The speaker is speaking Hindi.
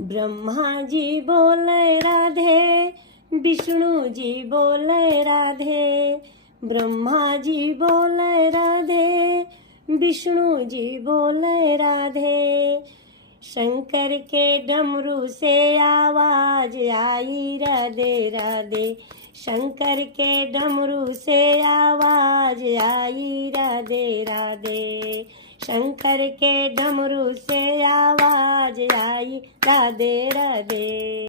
ब्रह्मा जी बोले राधे, विष्णु जी बोले राधे, ब्रह्मा जी बोले राधे, विष्णु जी बोले राधे। शंकर के डमरू से आवाज आई राधे राधे, शंकर के डमरू से आवाज आई राधे राधे, शंकर के डमरू से आवाज आई राधे राधे।